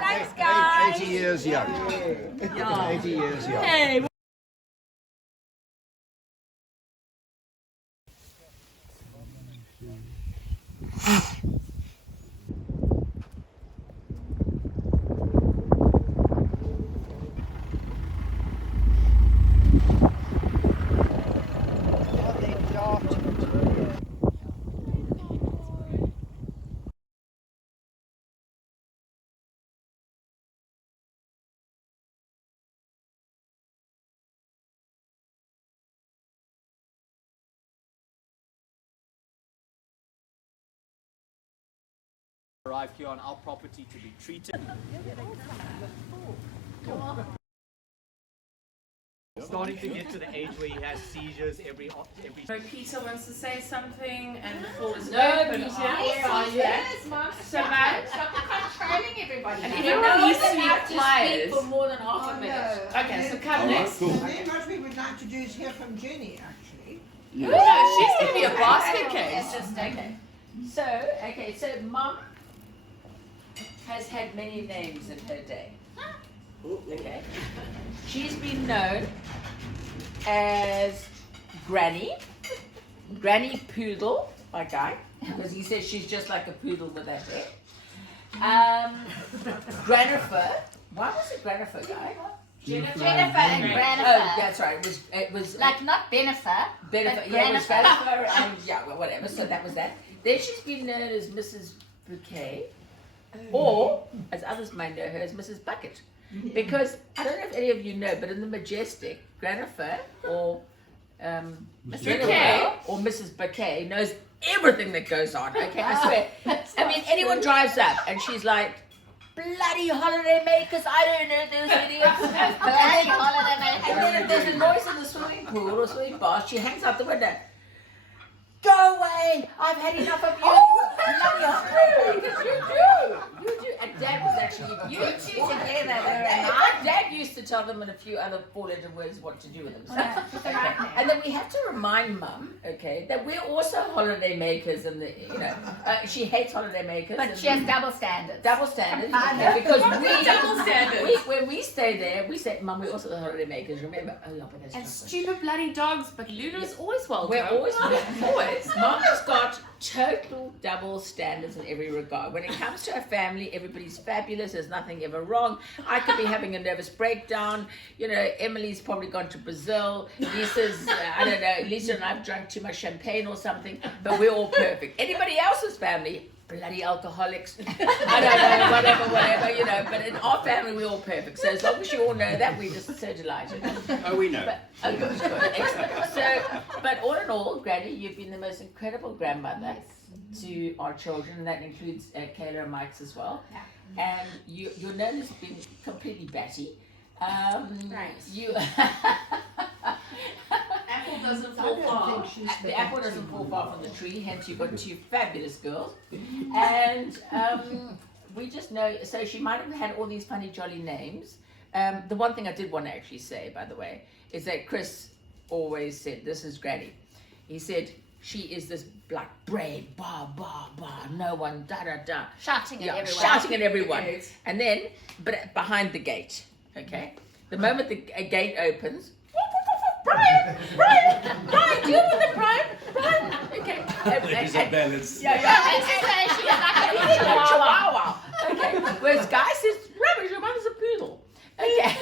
Thanks, guys. 80 years young. 80 years young. Hey. Arrived here on our property to be treated. Starting to get to the age where he has seizures every. Peter wants to say something and the floor is No, open. Peter. Where are you? So much. Stop controlling everybody. And everyone needs to be quiet. For more than half a minute. Okay, so come next. Then what we would like to do is hear from Jenny, actually. No, she's going to be a basket case. Okay. So Mom has had many names in her day. Okay. She's been known as Granny Poodle by Guy, because he says she's just like a poodle with that hair. Granifer. Why was it Granifer, Guy? Jennifer and Granifer. Oh, that's right. It was Like not Benifer. Benefit, but yeah, it was Granifer. Granifer, and yeah, well, whatever. So that was that. Then she's been known as Mrs. Bouquet, or as others may know her as Mrs. Bucket, because I don't know if any of you know, but in the Majestic, Granifer or Mrs. Bouquet or Mrs. Bouquet knows everything that goes on. Okay, I swear. I mean, anyone drives up and she's like, bloody holiday makers, I don't know those idiots. Bloody holiday And maker. then if there's a noise in the swimming pool or swimming bath, she hangs out the window. Go away! I've had enough of you. Bloody holiday makers, you do. And Dad was actually You two together. my dad used to tell them in a few other four-letter words what to do with themselves. And then we have to remind Mum, okay, that we're also holiday makers, and she hates holiday makers. But she has double standards. Double standards, okay, because Double standards. when we stay there, we say, Mum, we're also the holiday makers. Remember? Oh yeah, but that's And just stupid bloody dogs, but Luna's always welcome. we're always. Always. Mum has got total double standards in every regard. When it comes to a family, everybody's fabulous. There's nothing ever wrong. I could be having a nervous breakdown. Emily's probably gone to Brazil. Lisa's, I don't know, Lisa and I've drunk too much champagne or something, but we're all perfect. Anybody else's family, bloody alcoholics. I don't know, whatever, but in our family, we're all perfect. So as long as you all know that, we're just so delighted. Oh, we know. Good, excellent. But all in all, Granny, you've been the most incredible grandmother to our children, and that includes Kayla and Mike's as well. And your nose has been completely batty. Nice. Apple doesn't fall far. The apple doesn't fall far from the tree, hence you've got two fabulous girls. And we just know, so she might have had all these funny, jolly names. The one thing I did want to actually say, by the way, is that Chris always said, this is Granny. He said, she is this like brave, no one, da. Shouting at everyone. Shouting at everyone. And then, but behind the gate, okay? The moment the gate opens, Brian, deal with it, Brian, okay. Balance. Yeah. She's like He's a chihuahua. Okay. Whereas Guy says, rubbish, your mother's a poodle. Okay.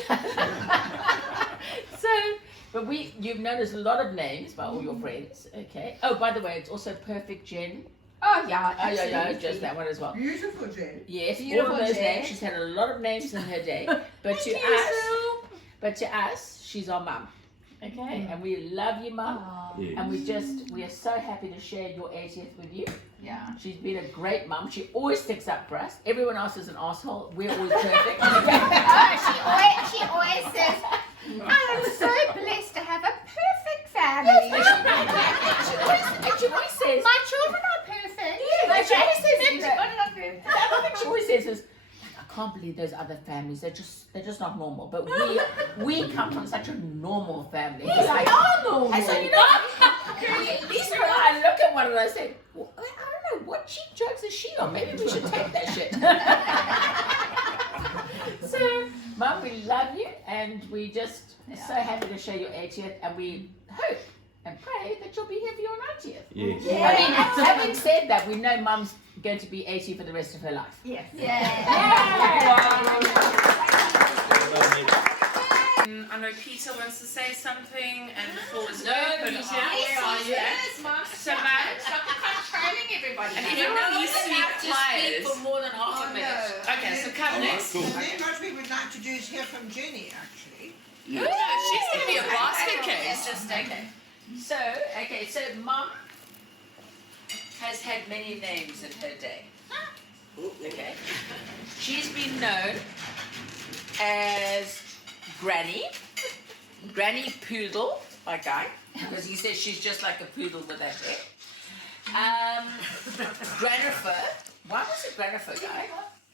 But you've noticed a lot of names by all your friends. Okay. Oh, by the way, it's also Perfect Jen. Oh yeah. Oh, yeah, just that one as well. Beautiful, Jen. Yes, Beautiful all of those Jen. names. She's had a lot of names in her day. But to us, she's our mum. Okay, and we love you, Mum. And we are so happy to share your 80th with you. Yeah. She's been a great mum. She always sticks up for us. Everyone else is an asshole. We're always perfect. She always says, I am so blessed to have a perfect family. And she always says, My children are perfect. Yeah, My she always says, children are perfect. the other thing she always says is, I can't believe those other families. They're just not normal. But we come from such a normal family. Yes, we are normal. And so Lisa and I look at one and I say, well, I don't don't know, what cheap drugs is she on? Maybe we should take that shit. So, Mum, we love you, and we just so happy to share your 80th, and we hope and pray that you'll be here for your 90th. Yes. I mean, having said that, we know Mum's going to be 80 for the rest of her life. Yes. I know Peter wants to say something, and the floor is No, open. Peter, Where are you? So much. Stop controlling everybody. And You even don't these even sweet have to speak pliers. for more than half a minute. Okay, so come next. And then what we would like to do is hear from Jenny, actually. No, she's going to be a basket case. So Mum has had many names in her day. Okay. She's been known as Granny Poodle by Guy, because he says she's just like a poodle with that hair. Granifer. Why was it Granifer, Guy?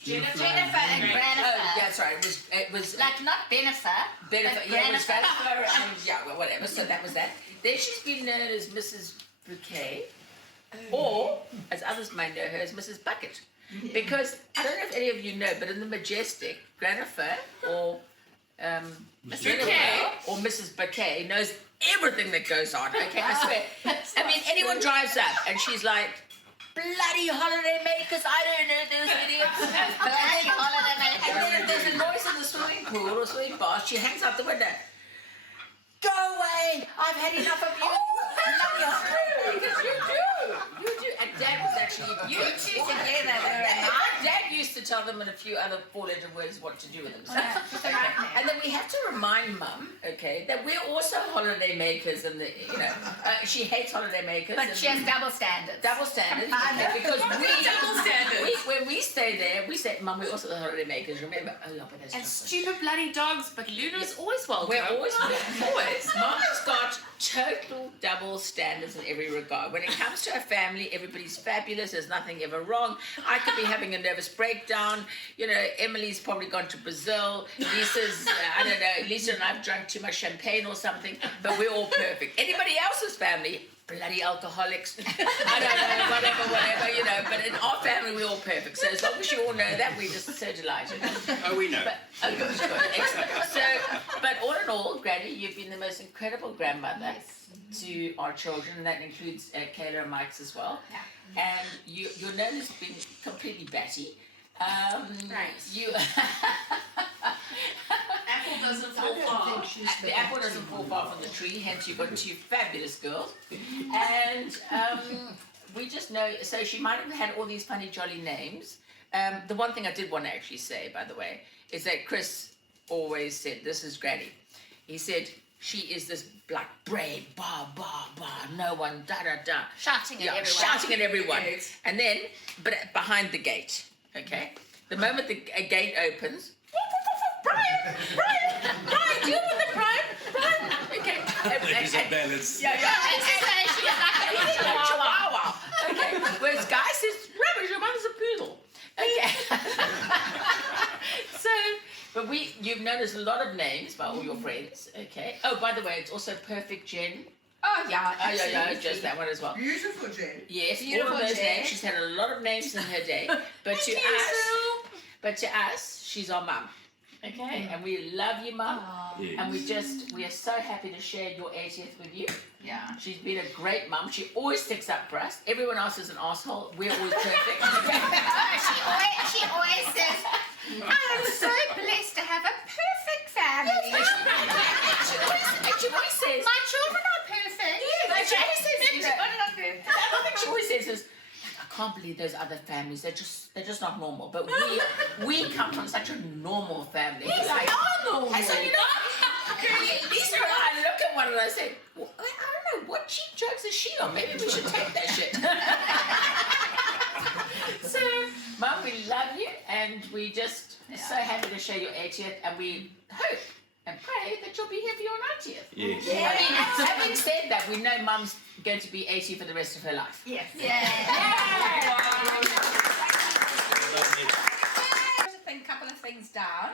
Jennifer and Oh, Granifer. yeah, sorry. It was Like not Bennifer. Benefit, yeah, it was Granifer. Granifer, and yeah, well, whatever. So that was that. Then she's been known as Mrs. Bouquet, or as others may know her as Mrs. Bucket, because I don't know if any of you know, but in the Majestic, Granifer or Mr. Jennifer Bouquet. or Mrs. Bouquet knows everything that goes on. Okay, I swear. I mean, anyone drives up and she's like, bloody holiday makers, I don't know those idiots. Bloody holiday And then if maker. there's a noise in the swimming pool or swimming bath, she hangs out the window. Go away! I've had enough of you. Bloody holiday makers, you do. You do. And Dad was actually You two together, they're a Dad used to tell them in a few other four-letter words what to do with them. And then we have to remind Mum, okay, that we're also holiday makers, and she hates holiday makers. But and she has double standards. double standards because Double standards. when we stay there, we say, Mum, we're also the holiday makers. Remember? Oh, yeah, but that's And just stupid bloody dogs, but Luna's always welcome. we're always Always. Mum's got total double standards in every regard. When it comes to a family, everybody's fabulous. There's nothing ever wrong. I could be having a nervous breakdown. Emily's probably gone to Brazil. Lisa's, I don't know, Lisa and I've drunk too much champagne or something, but we're all perfect. Anybody else's family, bloody alcoholics. I don't know, whatever, but in our family, we're all perfect. So as long as you all know that, we're just so delighted. Oh, we know. Good, excellent. So, but all in all, Granny, you've been the most incredible grandmother to our children, and that includes Kayla and Mike's as well. Yeah. And your nose has been completely batty. Thanks. You Apple doesn't fall I don't far. think she's the apple doesn't fall far from the tree, hence you've got two fabulous girls. And we just know, so she might have had all these funny, jolly names. The one thing I did want to actually say, by the way, is that Chris always said, this is Granny. He said, she is this like brave, bah, bah, bah, no one, da, da, da. Shouting at everyone. Shouting at everyone. Yes. And then, but behind the gate, okay? The moment the gate opens, Brian, deal with it, Brian. Okay. Isabel, it's... Yeah. And so she's like a Chihuahua. Okay. Whereas Guy says, rubbish, your mother's a poodle. Okay. So, but you've noticed a lot of names by all your friends. Okay. Oh, by the way, it's also Perfect Jen. Oh, yeah. Oh, yeah, just that one as well. Beautiful, Jen. Yes, Beautiful all of those Jen. names. She's had a lot of names in her day. But to us, she's our mum. Okay, and we love you, Mum. Yes. And we are so happy to share your 80th with you. Yeah. She's been a great mum. She always sticks up for us. Everyone else is an asshole. We're always perfect. She always says, I am so blessed to have a perfect family. She always says, My children are perfect. Yeah, she always says, Not perfect. another thing she always says is, I can't believe those other families. They're just not normal. But we come from such a normal family. Yes, Like, we are normal. And so Lisa and I look at one another and say, well, I don't know, what cheap drugs is she on? Maybe we should take that shit. So, Mum, we love you, and we just so happy to share your 80th, and we hope and pray that you'll be here for your 90th. Yes. I mean, having said that, we know Mum's going to be 80 for the rest of her life. Yes. Yeah. Lovely. To think a couple of things down.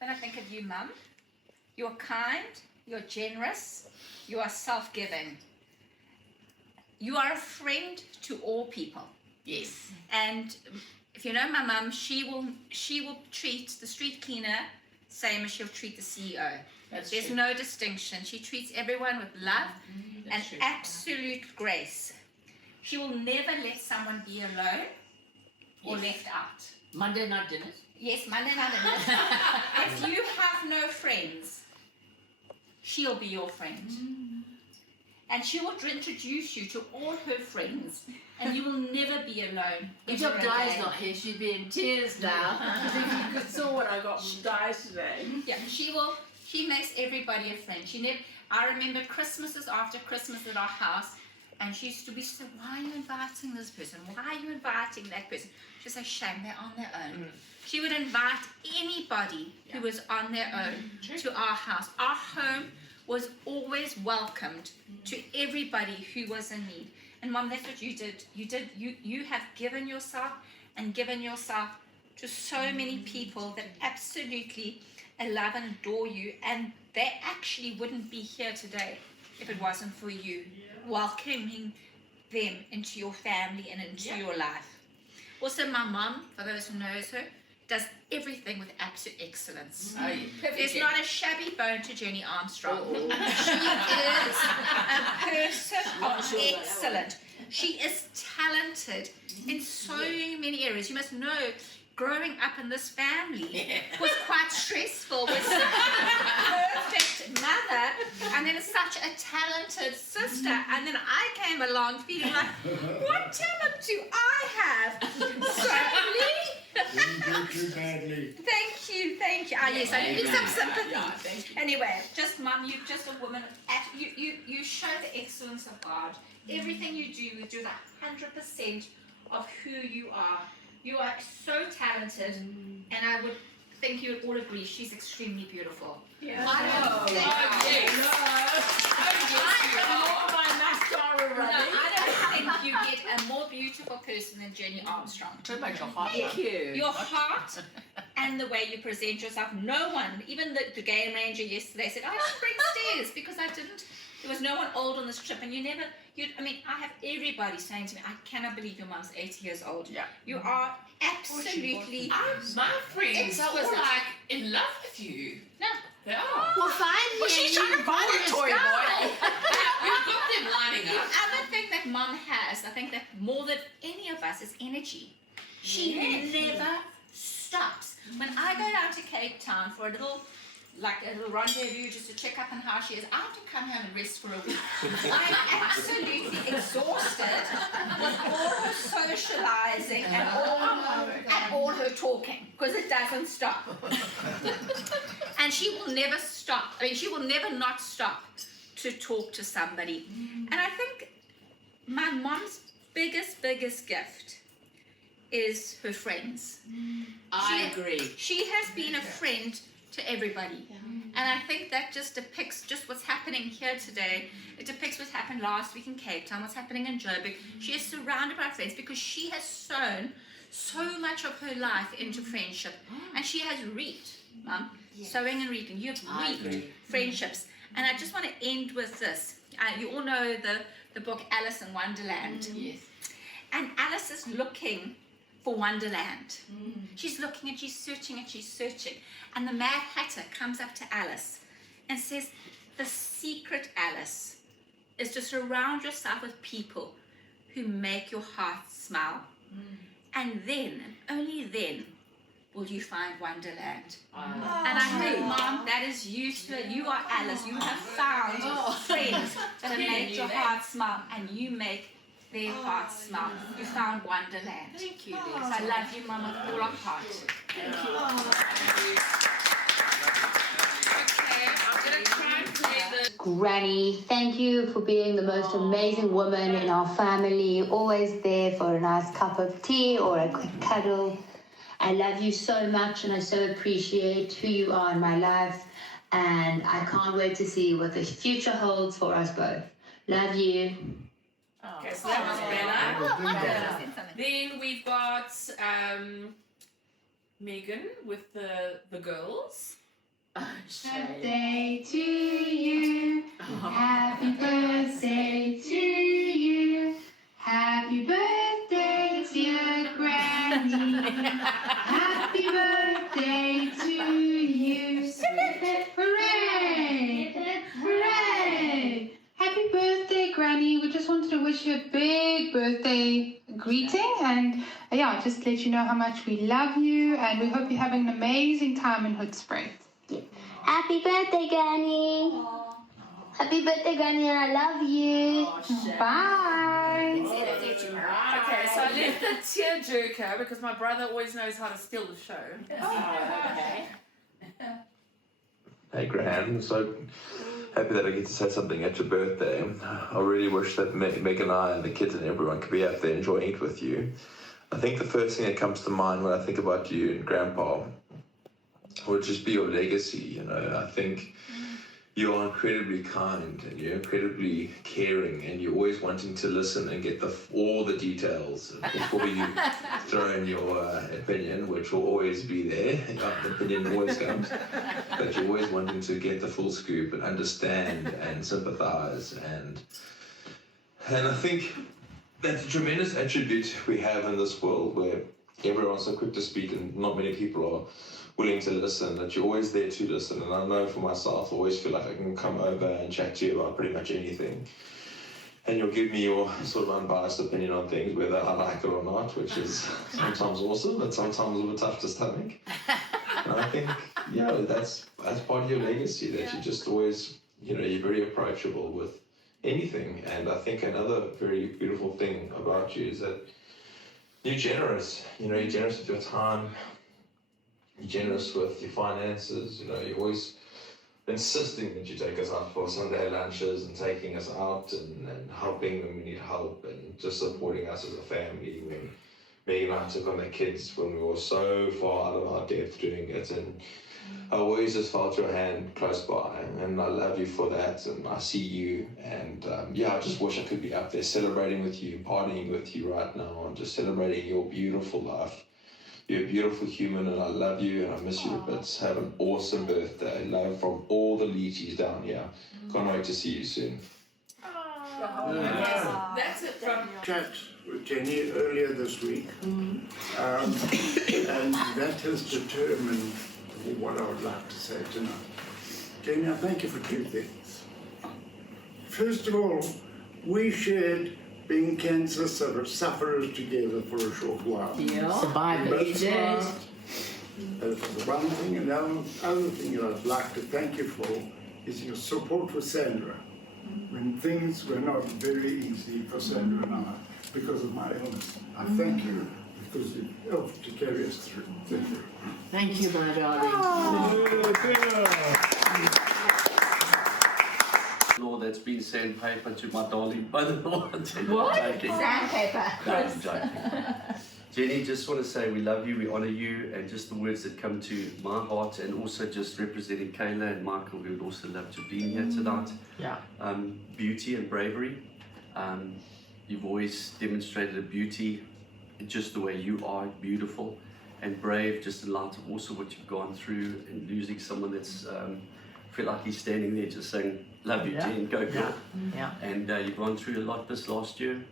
When I think of you, Mum, you're kind, you're generous, you are self-giving. You are a friend to all people. Yes. And if you know my mum, she will treat the street cleaner same as she'll treat the CEO. That's There's true. no distinction. She treats everyone with love and That's true. absolute grace. She will never let someone be alone or Yes. left out. Monday night dinners. Yes, Monday night dinners. If you have no friends, she'll be your friend. And she will introduce you to all her friends, and you will never be alone. If ever your Di's again. not here, she'd be in tears now. Because if you could saw what I got from Di today. Yeah, she makes everybody a friend. I remember Christmases after Christmas at our house, and she used to be so, why are you inviting this person? Why are you inviting that person? She'd say, shame, they're on their own. She would invite anybody who was on their own to our house. Our home was always welcomed to everybody who was in need. And Mom, that's what you did. You have given yourself to so many people that absolutely love and adore you, and they actually wouldn't be here today if it wasn't for you welcoming them into your family and into your life. Also, my mom, for those who knows her, does everything with absolute excellence. Oh, yeah. Perfect. There's Jen. not a shabby bone to Jenny Armstrong. Oh. She is a person of excellent. She is talented in so many areas. You must know, growing up in this family was quite stressful with such a perfect mother and then such a talented sister. And then I came along feeling like, what talent do I have? So, Didn't do too badly. Thank you. Ah, yes, I need some sympathy. Yeah, thank you. Anyway, just Mum, you're just a woman. You show the excellence of God. Everything you do the 100% of who you are. You are so talented, and I would think you would all agree she's extremely beautiful. Yeah. I don't think. I don't think you get a more beautiful person than Jenny Armstrong. Too much of heart. Yeah. Thank you. Your heart and the way you present yourself. No one, even the game ranger yesterday said, I didn't bring stairs because I didn't. There was no one old on this trip, and I have everybody saying to me, I cannot believe your mum's 80 years old. Yeah. You are absolutely. My friends are all Exquisite. like in love with you. No. They are. Well, finally. Well, she's trying to find a toy boy. We've got them lining The up. other thing that Mum has, I think that more than any of us, is energy. She never stops. When I go down to Cape Town for a little rendezvous just to check up on how she is, I have to come home and rest for a week. I'm absolutely exhausted with all her socializing and all her talking, because it doesn't stop. And she will never stop. I mean, she will never not stop to talk to somebody. And I think my mom's biggest gift is her friends. I agree. She has been a friend to everybody. And I think that just depicts just what's happening here today. It depicts what happened last week in Cape Town, what's happening in Joburg. She is surrounded by friends because she has sown so much of her life into friendship. And she has reaped, Mum, sowing and reaping. You have reaped friendships. And I just want to end with this. You all know the book Alice in Wonderland. Yes. And Alice is looking for Wonderland. She's looking and she's searching and she's searching. And the Mad Hatter comes up to Alice and says, the secret, Alice, is to surround yourself with people who make your heart smile. And then, and only then, will you find Wonderland. And I think, Mom, that is you. You are Alice. You have found friends that have made your heart smile, and you make their hearts smile. You found Wonderland. Thank you, So Liz. I love you, Mum, with all our heart. Okay, I'm going to try and play the Granny, thank you for being the most amazing woman in our family, always there for a nice cup of tea or a quick cuddle. I love you so much and I so appreciate who you are in my life, and I can't wait to see what the future holds for us both. Love you. Okay, so that was Bella. Then we've got Megan with the girls. Birthday to you. Happy birthday to you. Happy birthday to Happy birthday to you. Hooray! Hooray! Happy birthday, Granny. We just wanted to wish you a big birthday greeting and yeah, just let you know how much we love you and we hope you're having an amazing time in Hoedspruit. Happy birthday, Granny. Happy birthday, Granny, and I love you. Bye. Okay, so I left the tearjerker because my brother always knows how to steal the show. Okay. Hey Graham, so happy that I get to say something at your birthday. I really wish that Meg and I and the kids and everyone could be out there enjoying it with you. I think the first thing that comes to mind when I think about you and Grandpa would just be your legacy. You know, I think you are incredibly kind and you're incredibly caring and you're always wanting to listen and get all the details before you throw in your opinion, which will always be there. The opinion always comes, but you're always wanting to get the full scoop and understand and sympathize and I think that's a tremendous attribute we have in this world where everyone's so quick to speak and not many people are willing to listen, that you're always there to listen. And I know for myself, I always feel like I can come over and chat to you about pretty much anything. And you'll give me your sort of unbiased opinion on things, whether I like it or not, which is sometimes awesome, but sometimes a little tough to stomach. And I think, yeah, that's part of your legacy, that you just always, you know, you're very approachable with anything. And I think another very beautiful thing about you is that you're generous. You know, you're generous with your time. You're generous with your finances. You know, you're always insisting that you take us out for Sunday lunches and taking us out and helping when we need help and just supporting us as a family. When Meg and I took on the kids when we were so far out of our depth doing it, and I always just felt your hand close by, and I love you for that, and I see you, and yeah, I just wish I could be up there celebrating with you, partying with you right now, and just celebrating your beautiful life. You're a beautiful human, and I love you, and I miss you a bit. Have an awesome birthday. Love from all the Leachies down here. Can't wait to see you soon. That's it from Chat with Jenny earlier this week, and that has determined what I would like to say tonight. Jenny, I thank you for two things. First of all, we shared being cancer sufferers together for a short while. Yeah, survivor. You did. That's the one thing, and the other thing that I'd like to thank you for is your support for Sandra when things were not very easy for Sandra and I because of my illness. I thank you because you helped to carry us through. Thank you. Thank you, my darling. Law that's been sandpaper to my darling brother-in-law. What? Sandpaper. No, I'm joking. Jenny, just want to say we love you, we honour you, and just the words that come to my heart, and also just representing Kayla and Michael, we would also love to be here tonight. Yeah. Beauty and bravery. You've always demonstrated a beauty, just the way you are, beautiful and brave, just in light of also what you've gone through and losing someone that's feel like he's standing there just saying, love you, Jen, go for it. Yeah. And you've gone through a lot this last year.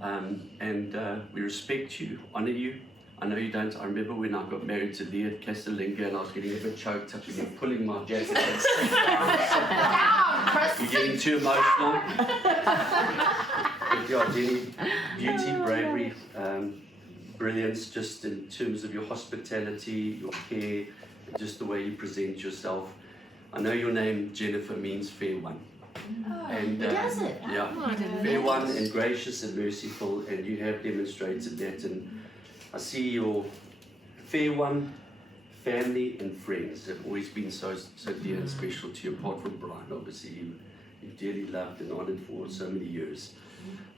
And we respect you, honour you. I know you don't. I remember when I got married to Leah at Castellinga and I was getting a bit choked up and pulling my jacket and you're getting too emotional. But yeah, Jenny, beauty, bravery, brilliance, just in terms of your hospitality, your care, just the way you present yourself. I know your name, Jennifer, means fair one. And, does it? Yeah, fair one and gracious and merciful, and you have demonstrated that. And I see your fair one, family and friends have always been so dear and special to you, apart from Brian, obviously you've dearly loved and honoured for so many years.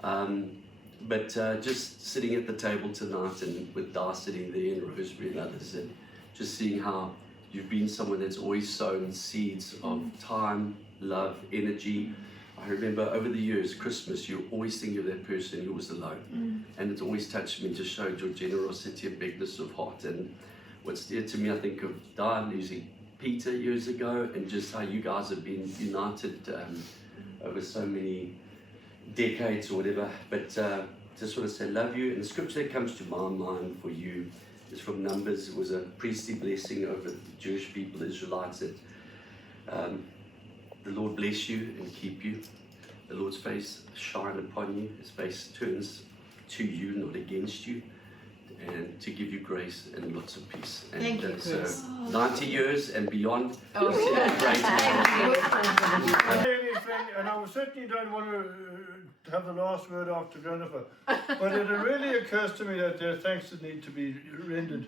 But just sitting at the table tonight and with Dar sitting there and Rosemary and others, and just seeing how you've been someone that's always sown seeds of time, love, energy. I remember over the years, Christmas, you always think of that person who was alone. And it always touched me, just showed your generosity and bigness of heart. And what's dear to me, I think of Dar losing Peter years ago, and just how you guys have been united over so many decades or whatever. But just want to say love you. And the scripture that comes to my mind for you is from Numbers. It was a priestly blessing over the Jewish people, the Israelites, that the Lord bless you and keep you. The Lord's face shine upon you. His face turns to you, not against you, and to give you grace and lots of peace. And Thank you, Chris. so 90 years and beyond. Oh, Celebrate. Anything, and I certainly don't want to have the last word after Jennifer, but it really occurs to me that there are thanks that need to be rendered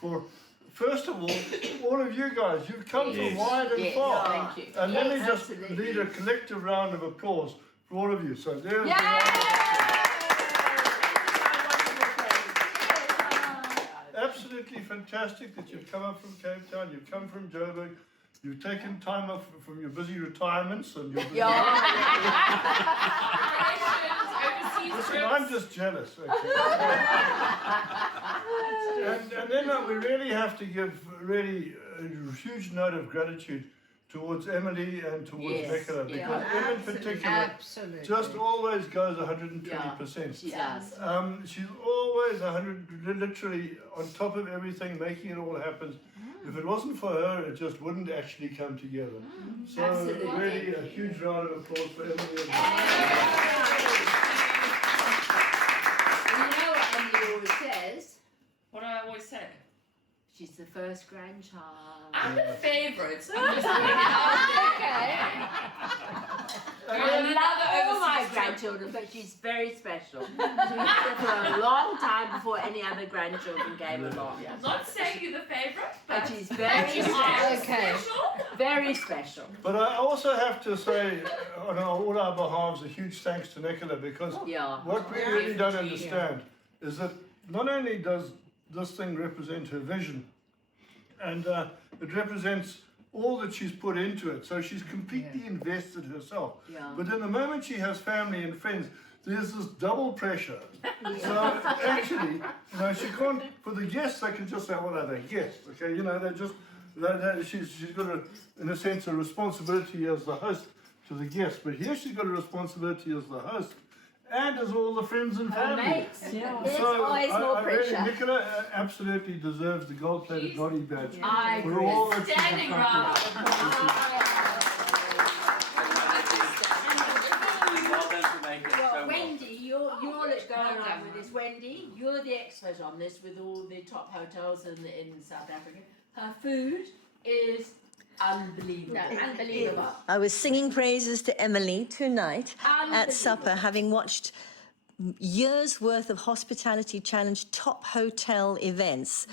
for, first of all of you guys. You've come from wide and far. Thank you. And let me just lead a collective round of applause for all of you. So there's absolutely fantastic that you've come up from Cape Town, you've come from Joburg, you've taken time off from your busy retirements and your busy Listen, I'm just jealous. Okay. and then we really have to give really a huge note of gratitude towards Emily and towards Nicola, because Emma in particular just always goes 120%. She does. She's always literally on top of everything, making it all happen. If it wasn't for her, it just wouldn't actually come together. So really a huge round of applause for Emily. You know what Emily always says? What do I always say? She's the first grandchild. I'm the favourite. So I'm just putting it out there. I love all my grandchildren, but she's very special. She was there for a long time before any other grandchildren came along. I'm not saying you're the favourite, But she's very special. Very special. But I also have to say, on all our behalves, a huge thanks to Nicola, because what we really don't understand is that not only does this thing represent her vision, and it represents all that she's put into it, so she's completely invested herself. But in the moment she has family and friends, there's this double pressure. So actually, she can't, for the guests, they can just say, well, they're guests, okay? They're just, she's got, in a sense, a responsibility as the host to the guests. But here she's got a responsibility as the host and as all the friends and family. There's So always more pressure. Really, Nicola absolutely deserves the gold-plated body badge. I for agree. all that she's Standing accomplished. Well done for making it so well. Wendy, you're going on with this. Wendy, you're the expert on this with all the top hotels in South Africa. Her food is unbelievable. Unbelievable. I was singing praises to Emily tonight at supper, having watched years worth of Hospitality Challenge top hotel events.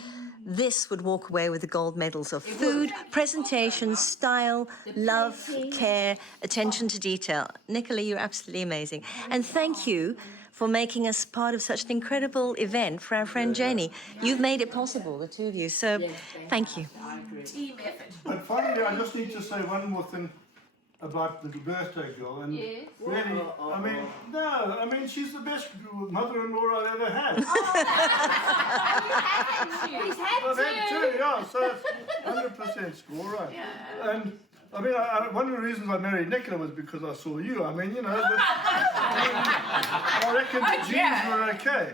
This would walk away with the gold medals of food, presentation, style, love, care, attention to detail. Nicola, you're absolutely amazing. And thank you for making us part of such an incredible event for our friend Janie. You've made it possible, the two of you, so thank you. Team effort. But finally, I just need to say one more thing about the birthday girl. And really, she's the best mother-in-law I've ever had. He's had I've had two, so it's 100% score, right? And one of the reasons I married Nicola was because I saw you. I reckon the genes were okay.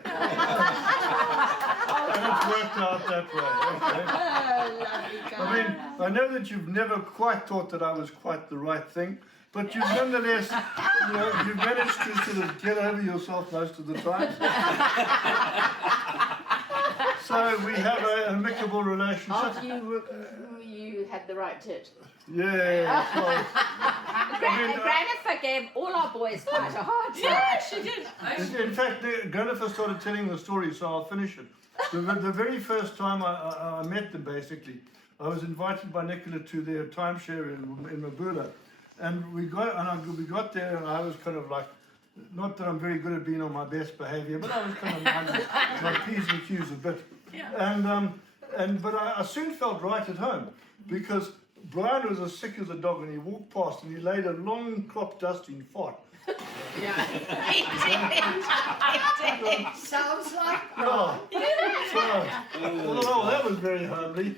And it's worked out that way. Okay? I know that you've never quite thought that I was quite the right thing, but you've nonetheless, you've managed to sort of get over yourself most of the time. So we have an amicable relationship. After you had the right tit. Yeah. Granifer gave all our boys quite a hard time. Yeah, she did. In fact, Granifer started telling the story, so I'll finish it. The very first time I met them, basically, I was invited by Nicola to their timeshare in Mabula, and we got there, and I was kind of like, not that I'm very good at being on my best behaviour, but I was kind of my P's and Q's a bit. But I soon felt right at home, because Brian was as sick as a dog, and he walked past and he laid a long crop dusting fart. Sounds like So, that was very homely.